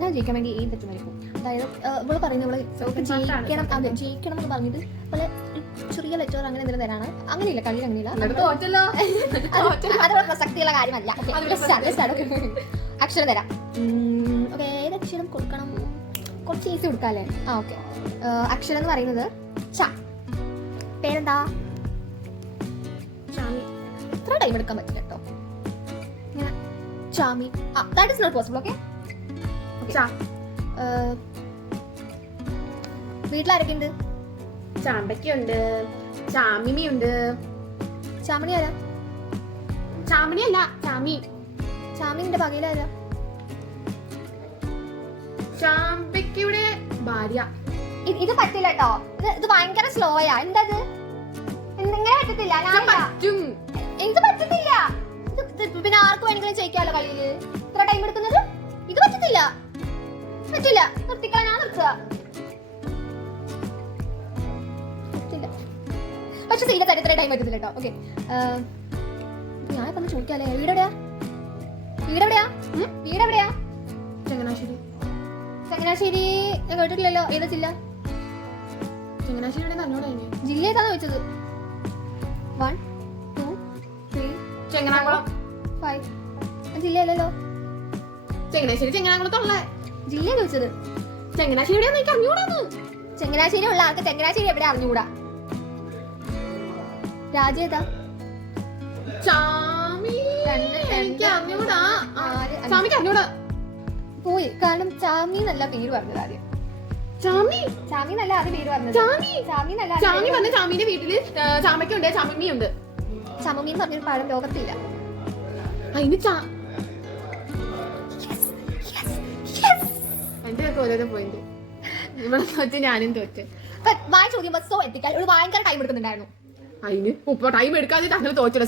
ഞാൻ ജയിക്കാൻ വേണ്ടി ഏത് തെറ്റും വരും. അതായത് ഇവള് പറയുന്നത് ജയിക്കണം, അതെ ജയിക്കണം എന്ന് പറഞ്ഞിട്ട് പല ചെറിയ ലെറ്റർ അങ്ങനെ എന്തെങ്കിലും തരാണ്. അങ്ങനെയില്ല, കളി അങ്ങനെയില്ല, അതോടെ പ്രസക്തിയുള്ള കാര്യമല്ല. അക്ഷരം തരാം. ഓക്കെ, ഏത് അക്ഷരം കൊടുക്കണം? കുറച്ച് ഈസി കൊടുക്കാം അല്ലേ? ഓക്കെ. അക്ഷരം എന്ന് പറയുന്നത് ച. പേരെന്താ? ചാമി. എത്ര ടൈം എടുക്കാൻ പറ്റില്ല കേട്ടോ. Chami. That is not possible. Okay. വീട്ടിലാരൊക്കെ ഉണ്ട്? ചാമ്പയ്ക്കുണ്ട്, ചാമിനിയുണ്ട്. ചാമിനി ആരാ? ചാമിനി അല്ല, ചാമി. ചാമിനിന്റെ പകയിലാരാ? ചാമ്പയ്ക്കയുടെ ഭാര്യ. ഇത് പറ്റില്ല കേട്ടോ. ഇത് ഭയങ്കര സ്ലോയാ. എന്താ ഇത്? എങ്ങനെ പറ്റത്തില്ല? പറ്റും. ഇത് പറ്റത്തില്ല. പിന്നെ ആർക്ക് വേണമെങ്കിലും ചെയ്യിക്കാമല്ലോ കളിയില്. ഇത്ര ടൈം എടുക്കുന്നത് ഇത് പറ്റത്തില്ല. പറ്റില്ല. നിർത്തിക്കാൻ ഞാൻ നിർത്തുക. പക്ഷെ സീരിയസ് ആയിട്ട് ഇത്ര ടൈം പറ്റത്തില്ല കേട്ടോ. ഓക്കെ, ഞാൻ ഇപ്പൊ ചോദിക്കാല്ലേ. വീടെവിടെയാ? വീടെവിടെയാ? വീടെവിടെയാ? ചങ്ങനാശ്ശേരി. ചങ്ങനാശ്ശേരി ഞാൻ കേട്ടിട്ടില്ലല്ലോ. ഏതാ ജില്ല? ചങ്ങനാശ്ശേരിയുടെ തന്നോട് ജില്ല ഏതാന്ന് ചോദിച്ചത്. 1 2 3 ചെങ്ങനാകുളം 5 ജില്ലയല്ലല്ലോ. ചങ്ങനാശ്ശേരി ചെങ്ങനാകുളത്തുള്ള ജില്ല ചോദിച്ചത്. ചങ്ങനാശ്ശേരിയുടെ എനിക്ക് അറിഞ്ഞൂടാന്ന്. ചങ്ങനാശ്ശേരി ഉള്ള ആൾക്ക് ചങ്ങനാശ്ശേരി എവിടെ അറിഞ്ഞുകൂടാ? രാജ്യം ഏതാ? ചാമി. എനിക്ക് അറിഞ്ഞൂടാ. ചാമിക്ക് അറിഞ്ഞൂടാ. പോയി. കാരണം ചാമി എന്നല്ല പേര് പറഞ്ഞത് ആദ്യം. ചാമി. ചാമി എന്നല്ല ആദ്യം പേര് പറഞ്ഞത്. ചാമി. ചാമി എന്നല്ല. ചാമി പറഞ്ഞ ചാമിന്റെ വീട്ടില് ചാമയ്ക്കുണ്ട്, ചാമിയുണ്ട്. ചമമീൻ പറഞ്ഞൊരു പഴം ലോകത്തില്ല. അതിന് എന്റെ ഓരോരോ പോയിന്റ് ഇവിടെ തോറ്റ്, ഞാനും തോറ്റ്. ചോദ്യം സോ എത്തിക്കാൻ ഒരു ഭയങ്കര ടൈം എടുക്കുന്നുണ്ടായിരുന്നു. അതിന് ടൈം എടുക്കാതെ അങ്ങനെ തോറ്റുള്ള